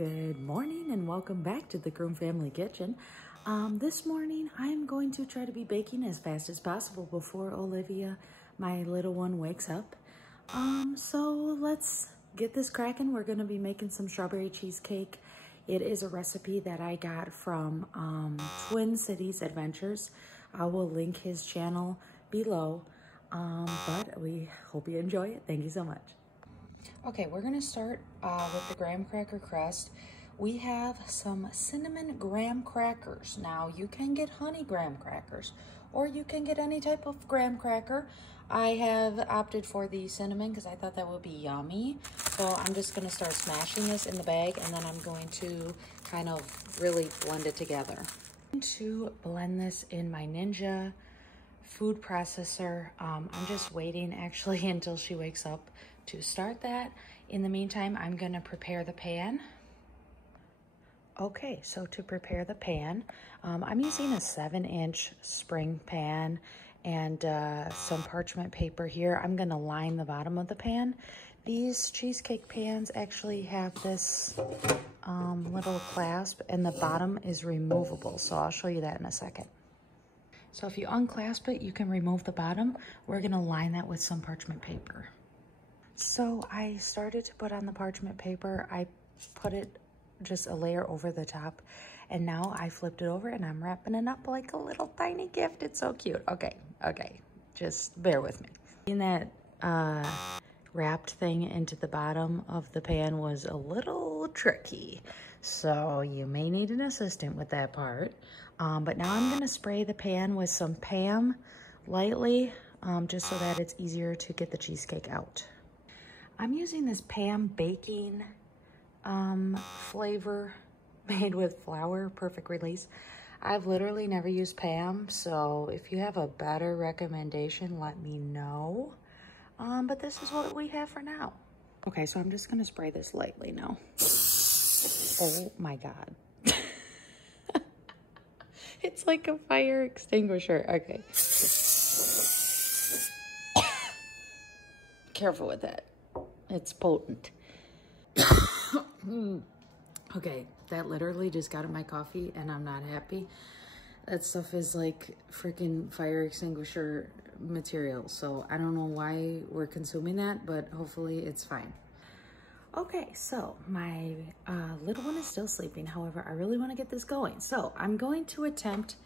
Good morning and welcome back to the Groom Family Kitchen. This morning I'm going to try to be baking as fast as possible before Olivia, my little one, wakes up. So let's get this cracking. We're going to be making some strawberry cheesecake. It is a recipe that I got from Twin Cities Adventures. I will link his channel below, but we hope you enjoy it. Thank you so much. Okay, we're gonna start with the graham cracker crust. We have some cinnamon graham crackers. Now, you can get honey graham crackers, or you can get any type of graham cracker. I have opted for the cinnamon because I thought that would be yummy. So I'm just gonna start smashing this in the bag, and then I'm going to kind of really blend it together. I'm going to blend this in my Ninja food processor. I'm just waiting actually until she wakes up to start that. In the meantime, I'm gonna prepare the pan. Okay, so to prepare the pan, I'm using a 7-inch spring pan and some parchment paper here. I'm gonna line the bottom of the pan. These cheesecake pans actually have this little clasp, and the bottom is removable, so I'll show you that in a second. So if you unclasp it, you can remove the bottom. We're gonna line that with some parchment paper. So I started to put on the parchment paper. I put it just a layer over the top, and now I flipped it over and I'm wrapping it up like a little tiny gift. It's so cute. Okay, just bear with me. And that wrapped thing into the bottom of the pan was a little tricky, so you may need an assistant with that part. But now I'm gonna spray the pan with some Pam lightly, just so that it's easier to get the cheesecake out. I'm using this Pam baking flavor made with flour, perfect release. I've literally never used Pam, so if you have a better recommendation, let me know. But this is what we have for now. Okay, so I'm just gonna spray this lightly now. Oh my God. It's like a fire extinguisher. Okay. Careful with that. It's potent. Okay, that literally just got in my coffee and I'm not happy. That stuff is like freaking fire extinguisher material. So I don't know why we're consuming that, but hopefully it's fine. Okay, so my little one is still sleeping. However, I really want to get this going. So I'm going to attempt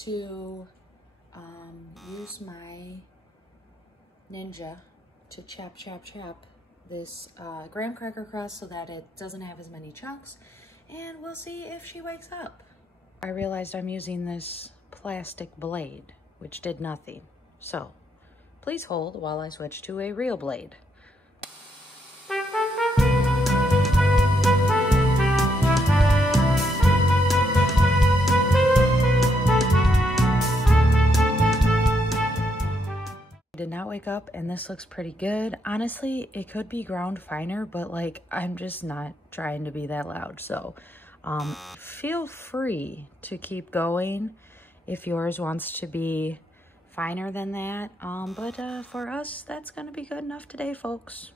to use my Ninja to chop this graham cracker crust so that it doesn't have as many chunks, and we'll see if she wakes up. I realized I'm using this plastic blade, which did nothing. So please hold while I switch to a real blade. Did not wake up, and this looks pretty good. Honestly, it could be ground finer, but like I'm just not trying to be that loud. So feel free to keep going if yours wants to be finer than that. But for us, that's gonna be good enough today, folks.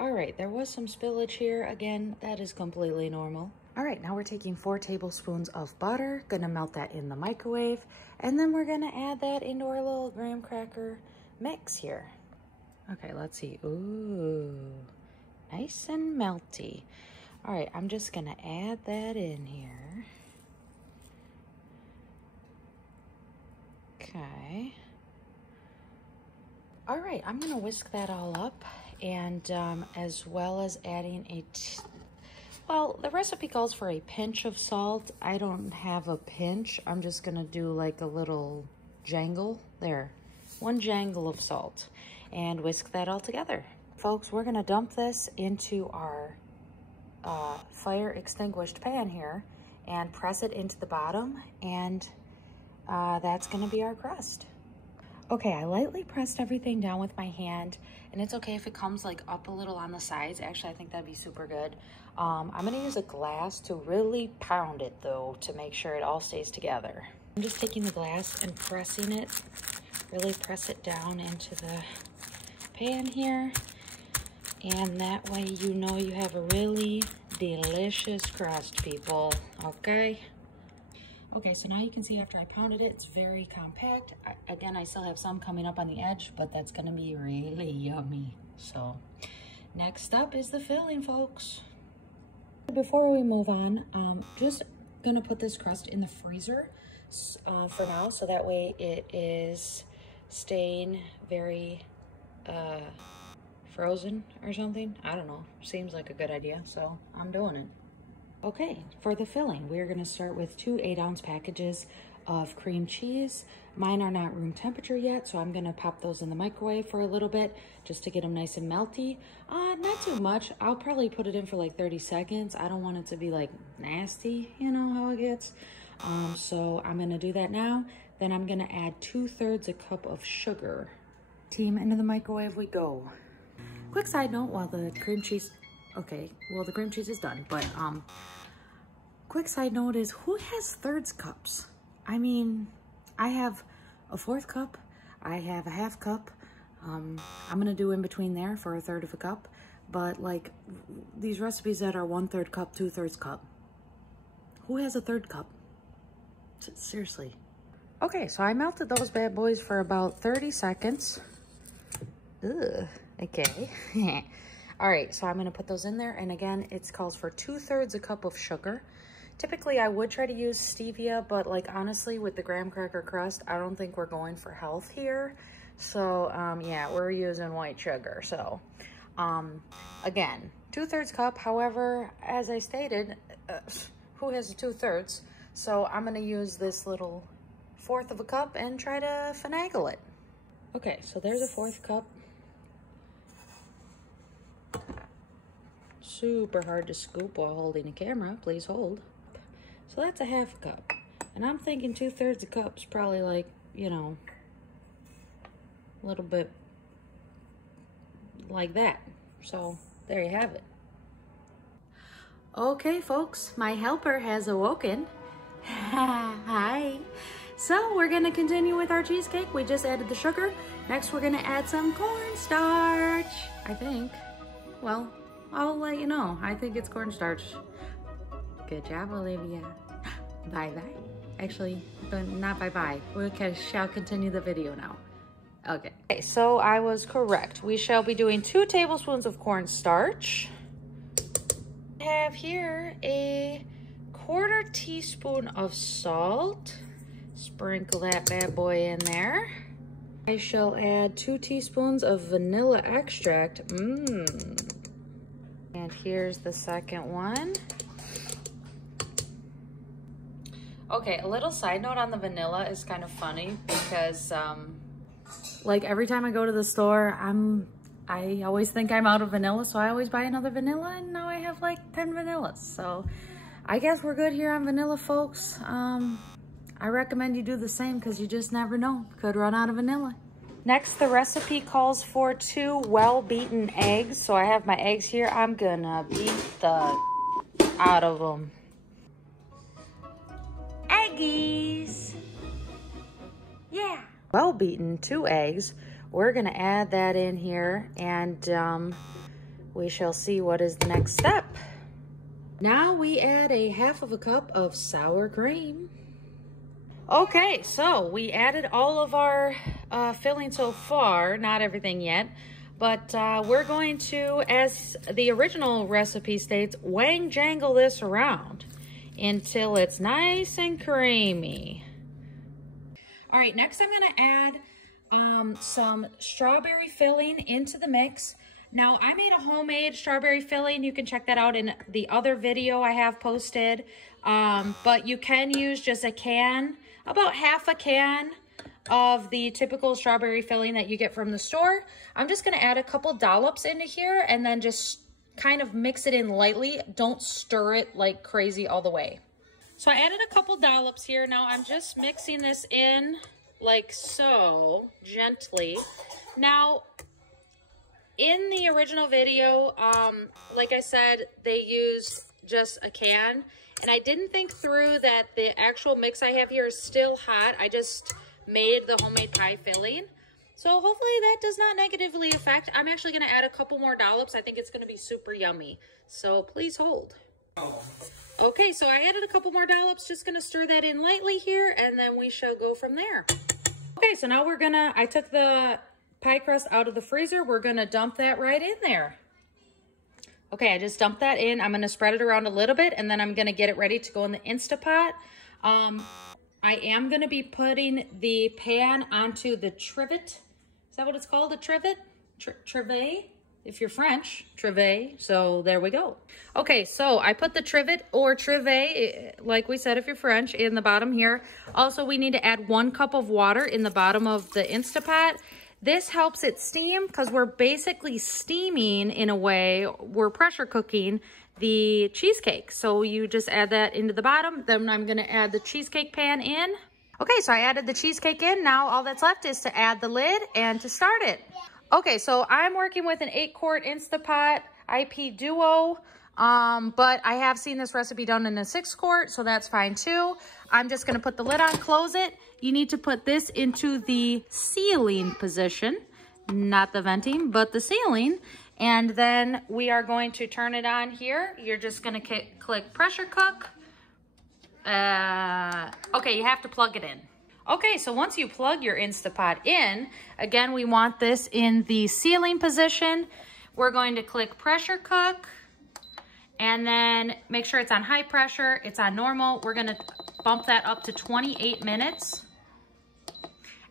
All right, there was some spillage here. Again, that is completely normal. All right, now we're taking 4 tablespoons of butter, gonna melt that in the microwave, and then we're gonna add that into our little graham cracker mix here. Okay, let's see. Ooh, nice and melty. All right, I'm just gonna add that in here. Okay. All right, I'm gonna whisk that all up, and as well as adding well, the recipe calls for a pinch of salt. I don't have a pinch. I'm just gonna do like a little jangle there. 1 jangle of salt, and whisk that all together. Folks, we're gonna dump this into our fire extinguished pan here and press it into the bottom, and that's gonna be our crust. Okay, I lightly pressed everything down with my hand, and it's okay if it comes like up a little on the sides. Actually, I think that'd be super good. I'm gonna use a glass to really pound it though, to make sure it all stays together. I'm just taking the glass and pressing it. Really press it down into the pan here, and that way you know you have a really delicious crust, people, okay? Okay, so now you can see after I pounded it, it's very compact. Again, I still have some coming up on the edge, but that's gonna be really yummy. So, next up is the filling, folks. Before we move on, just gonna put this crust in the freezer for now, so that way it is staying very frozen or something. I don't know, seems like a good idea, so I'm doing it. Okay, for the filling, we're gonna start with 2 8-ounce packages of cream cheese. Mine are not room temperature yet, so I'm gonna pop those in the microwave for a little bit just to get them nice and melty. Not too much. I'll probably put it in for like 30 seconds. I don't want it to be like nasty, you know how it gets. So I'm gonna do that now. Then I'm gonna add 2/3 a cup of sugar. Team, into the microwave we go. Quick side note, while the cream cheese, okay, well the cream cheese is done, but quick side note is, who has thirds cups? I mean, I have a 1/4 cup, I have a 1/2 cup. I'm gonna do in between there for 1/3 of a cup, but like these recipes that are 1/3 cup, 2/3 cup, who has a 1/3 cup? Seriously. Okay, so I melted those bad boys for about 30 seconds. Ugh, okay. All right, so I'm gonna put those in there, and again, it calls for 2/3 a cup of sugar. Typically, I would try to use stevia, but like honestly, with the graham cracker crust, I don't think we're going for health here. So yeah, we're using white sugar. So again, 2/3 cup. However, as I stated, who has a 2/3? So I'm gonna use this little 1/4 of a cup and try to finagle it. Okay, so there's a 1/4 cup. Super hard to scoop while holding the camera, please hold. So that's a 1/2 cup. And I'm thinking 2/3 a cup's probably like, you know, a little bit like that. So there you have it. Okay, folks, my helper has awoken. Hi. So we're gonna continue with our cheesecake. We just added the sugar. Next, we're gonna add some cornstarch, I think. Well, I'll let you know. I think it's cornstarch. Good job, Olivia. Bye-bye. Actually, not bye-bye. We shall continue the video now. Okay. Okay, so I was correct. We shall be doing 2 tablespoons of cornstarch. I have here a 1/4 teaspoon of salt. Sprinkle that bad boy in there. I shall add 2 teaspoons of vanilla extract. And here's the second one. Okay, a little side note on the vanilla is kind of funny because like every time I go to the store, I always think I'm out of vanilla, so I always buy another vanilla, and now I have like 10 vanillas. So I guess we're good here on vanilla, folks. I recommend you do the same because you just never know. Could run out of vanilla. Next, the recipe calls for 2 well-beaten eggs. So I have my eggs here. I'm gonna beat the out of them. Eggies! Yeah! Well-beaten 2 eggs. We're gonna add that in here, and we shall see what is the next step. Now we add a 1/2 cup of sour cream. Okay, so we added all of our filling so far, not everything yet, but we're going to, as the original recipe states, wang jangle this around until it's nice and creamy. All right, next I'm gonna add some strawberry filling into the mix. Now, I made a homemade strawberry filling. You can check that out in the other video I have posted, but you can use just a can, about 1/2 can of the typical strawberry filling that you get from the store. I'm just gonna add a couple dollops into here and then just kind of mix it in lightly. Don't stir it like crazy all the way. So I added a couple dollops here. Now I'm just mixing this in like so, gently. Now, in the original video, like I said, they used just a can, and I didn't think through that the actual mix I have here is still hot. I just made the homemade pie filling. So hopefully that does not negatively affect. I'm actually gonna add a couple more dollops. I think it's gonna be super yummy. So please hold. Okay, so I added a couple more dollops, just gonna stir that in lightly here, and then we shall go from there. Okay, so now I took the pie crust out of the freezer. We're gonna dump that right in there. Okay, I just dumped that in. I'm gonna spread it around a little bit, and then I'm gonna get it ready to go in the Instapot. I am gonna be putting the pan onto the trivet. Is that what it's called, a trivet? Trivet? If you're French, trivet. So there we go. Okay, so I put the trivet or trivet, like we said if you're French, in the bottom here. Also, we need to add 1 cup of water in the bottom of the Instapot. This helps it steam because we're basically steaming in a way. We're pressure cooking the cheesecake. So you just add that into the bottom. Then I'm gonna add the cheesecake pan in. Okay, so I added the cheesecake in. Now all that's left is to add the lid and to start it. Okay, so I'm working with an 8-quart Instapot IP Duo, but I have seen this recipe done in a 6-quart, so that's fine too. I'm just gonna put the lid on, close it. You need to put this into the sealing position, not the venting, but the sealing. And then we are going to turn it on here. You're just gonna click pressure cook. Okay, you have to plug it in. Okay, so once you plug your Instapot in, again, we want this in the sealing position. We're going to click pressure cook and then make sure it's on high pressure, it's on normal. We're gonna bump that up to 28 minutes.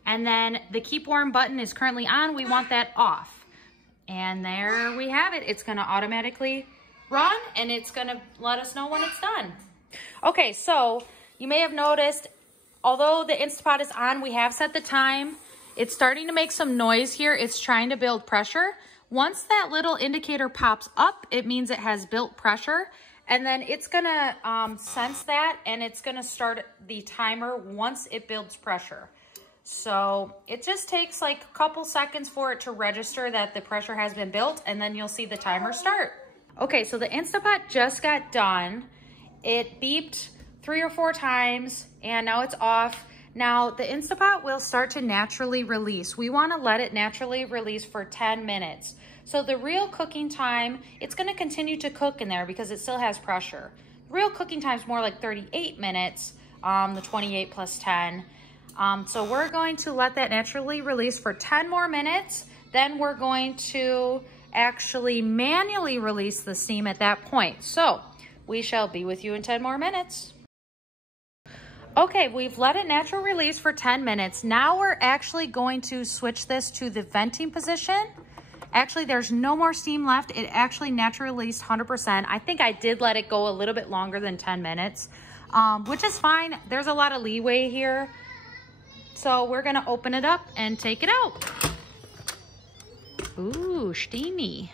And then the keep warm button is currently on. We want that off. And there we have it. It's gonna automatically run and it's gonna let us know when it's done. Okay, so you may have noticed, although the Instapot is on, we have set the time. It's starting to make some noise here. It's trying to build pressure. Once that little indicator pops up, it means it has built pressure. And then it's gonna sense that and it's gonna start the timer once it builds pressure. So it just takes like a couple seconds for it to register that the pressure has been built, and then you'll see the timer start. Okay, so the Instapot just got done. It beeped 3 or 4 times and now it's off. Now the Instapot will start to naturally release. We want to let it naturally release for 10 minutes. So the real cooking time, it's going to continue to cook in there because it still has pressure. The real cooking time is more like 38 minutes, the 28 plus 10. So we're going to let that naturally release for 10 more minutes. Then we're going to actually manually release the steam at that point. So we shall be with you in 10 more minutes. Okay, we've let it natural release for 10 minutes. Now we're actually going to switch this to the venting position. Actually, there's no more steam left. It actually naturally released 100%. I think I did let it go a little bit longer than 10 minutes, which is fine. There's a lot of leeway here. So we're gonna open it up and take it out. Ooh, steamy.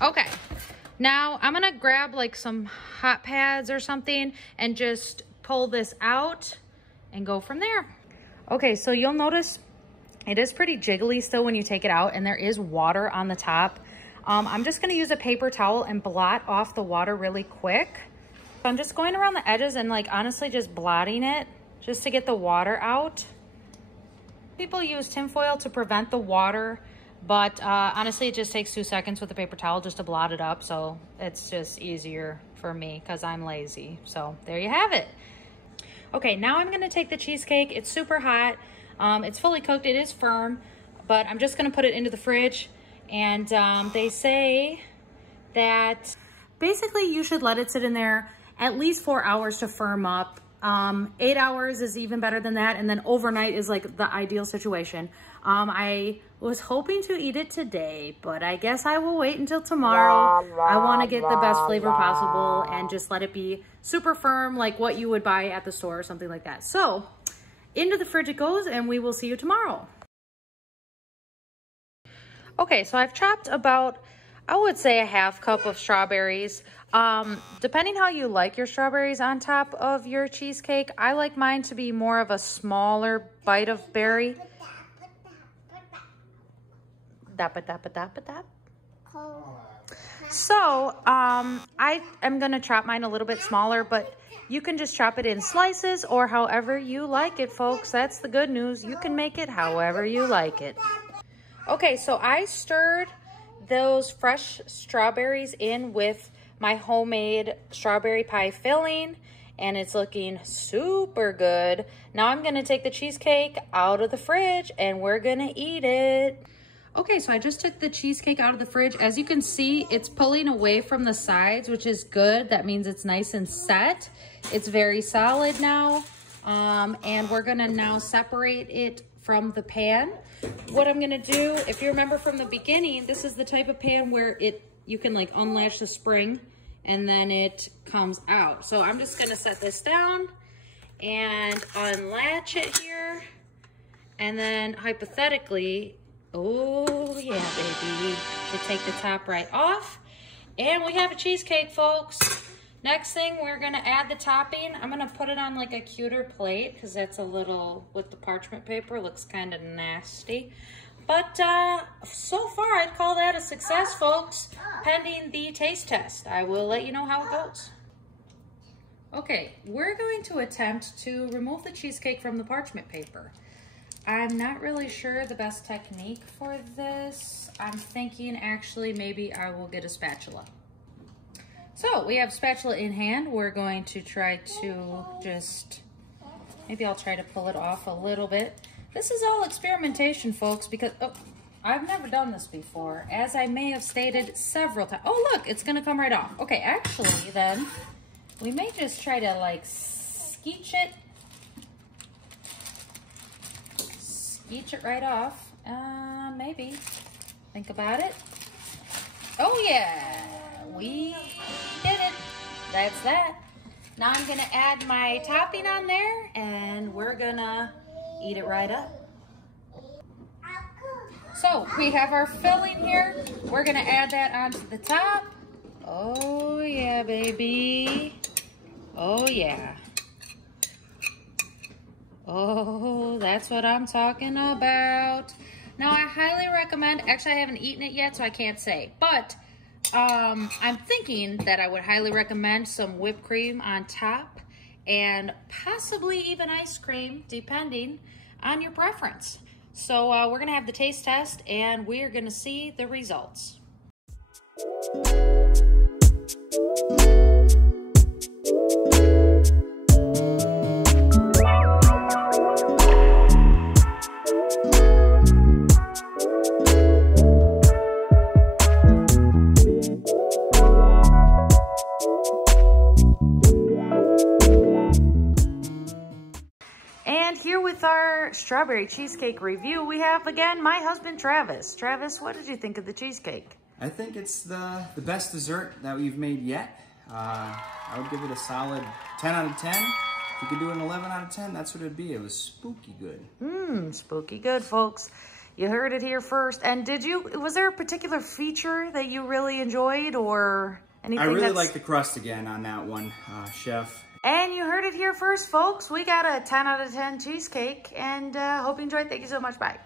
Okay, now I'm gonna grab like some hot pads or something and just pull this out and go from there. Okay, so you'll notice it is pretty jiggly still when you take it out, and there is water on the top. I'm just gonna use a paper towel and blot off the water really quick. So I'm just going around the edges and like honestly just blotting it just to get the water out. People use tinfoil to prevent the water, but honestly it just takes 2 seconds with a paper towel just to blot it up. So it's just easier for me because I'm lazy. So there you have it. Okay, now I'm gonna take the cheesecake. It's super hot. It's fully cooked, it is firm, but I'm just gonna put it into the fridge. And they say that basically you should let it sit in there at least 4 hours to firm up. 8 hours is even better than that, and then overnight is like the ideal situation. I was hoping to eat it today, but I guess I will wait until tomorrow. I want to get the best flavor possible and just let it be super firm, like what you would buy at the store or something like that. So into the fridge it goes, and we will see you tomorrow. Okay, so I've chopped about, I would say, a half cup of strawberries. Depending how you like your strawberries on top of your cheesecake, I like mine to be more of a smaller bite of berry. So, I am gonna chop mine a little bit smaller, but you can just chop it in slices or however you like it, folks. That's the good news. You can make it however you like it. Okay, so I stirred those fresh strawberries in with my homemade strawberry pie filling, and it's looking super good. Now I'm gonna take the cheesecake out of the fridge and we're gonna eat it. Okay, so I just took the cheesecake out of the fridge. As you can see, it's pulling away from the sides, which is good. That means it's nice and set. It's very solid now. And we're gonna now separate it from the pan. What I'm gonna do, if you remember from the beginning, this is the type of pan where you can like unlatch the spring and then it comes out. So I'm just gonna set this down and unlatch it here. And then hypothetically, oh yeah, baby, to take the top right off. And we have a cheesecake, folks. Next thing, we're gonna add the topping. I'm gonna put it on like a cuter plate because that's a little, with the parchment paper, looks kind of nasty. But so far, I'd call that a success, folks, pending the taste test. I will let you know how it goes. Okay, we're going to attempt to remove the cheesecake from the parchment paper. I'm not really sure the best technique for this. I'm thinking actually maybe I will get a spatula. So we have spatula in hand. We're going to try to just, maybe I'll try to pull it off a little bit. This is all experimentation, folks, because I've never done this before, as I may have stated several times. Oh, look, it's gonna come right off. Okay, actually then, we may just try to like skeech it right off. Maybe. Think about it. Oh yeah, we did it. That's that. Now I'm gonna add my topping on there and we're gonna eat it right up. So we have our filling here. We're gonna add that onto the top. Oh yeah, baby. Oh yeah. Oh, that's what I'm talking about. Now, I highly recommend, actually I haven't eaten it yet, so I can't say, but I'm thinking that I would highly recommend some whipped cream on top and possibly even ice cream, depending on your preference. So we're gonna have the taste test and we're gonna see the results. And here with our strawberry cheesecake review, we have again my husband Travis. Travis, what did you think of the cheesecake? I think it's the best dessert that we've made yet. I would give it a solid 10 out of 10. If you could do an 11 out of 10, that's what it'd be. It was spooky good. Spooky good, folks. You heard it here first. And was there a particular feature that you really enjoyed or anything? I really like the crust again on that one, Chef. And you heard it here first, folks. We got a 10 out of 10 cheesecake and hope you enjoyed. Thank you so much. Bye.